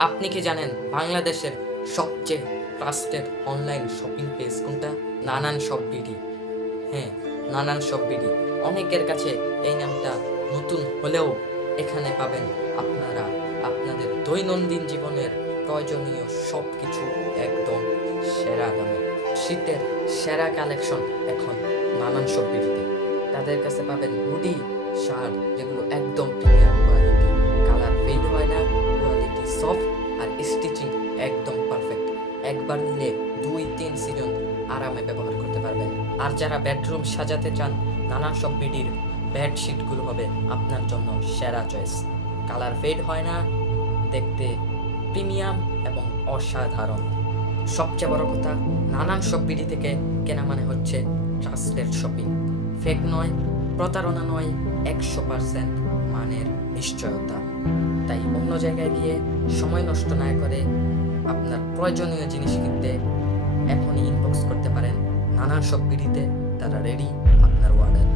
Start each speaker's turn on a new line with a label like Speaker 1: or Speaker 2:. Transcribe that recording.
Speaker 1: আপনি কি জানেন বাংলাদেশের সবচেয়ে ট্রাস্টেড অনলাইন শপিং পেজ কোনটা? নানান সব বিডি হ্যাঁ নানান সব বিডি অনেকের কাছে এই নামটা নতুন হলেও এখানে পাবেন আপনারা আপনাদের দৈনন্দিন জীবনের প্রয়োজনীয় সব কিছু একদম সেরা দামে। শীতের সেরা কালেকশন এখন নানান সব বিডিতে তাদের কাছে পাবেন হুডি, শার্ট, যেগুলো একদম একদম পারফেক্ট একবার নিলে দুই, তিন সিজন আরামে ব্যবহার করতে পারবেন আর যারা বেডরুম সাজাতে চান নানান সব বিডির বেডশিটগুলো হবে আপনার জন্য সেরা চয়েস কালার ফেড হয় না, দেখতে প্রিমিয়াম এবং অসাধারণ। সবচেয়ে বড় কথা নানান সব বিডি থেকে কেনা মানে হচ্ছে ট্রাস্টেড শপিং ফেক নয়, প্রতারণা নয়, একশো পার্সেন্ট মানের নিশ্চয়তা। তাই অন্য জায়গায় গিয়ে সময় নষ্ট না করে আপনার প্রয়োজনীয় জিনিস কিনতে এখনই ইনবক্স করতে পারেন। নানান সব পিড়িতে তারা রেডি আপনার জন্য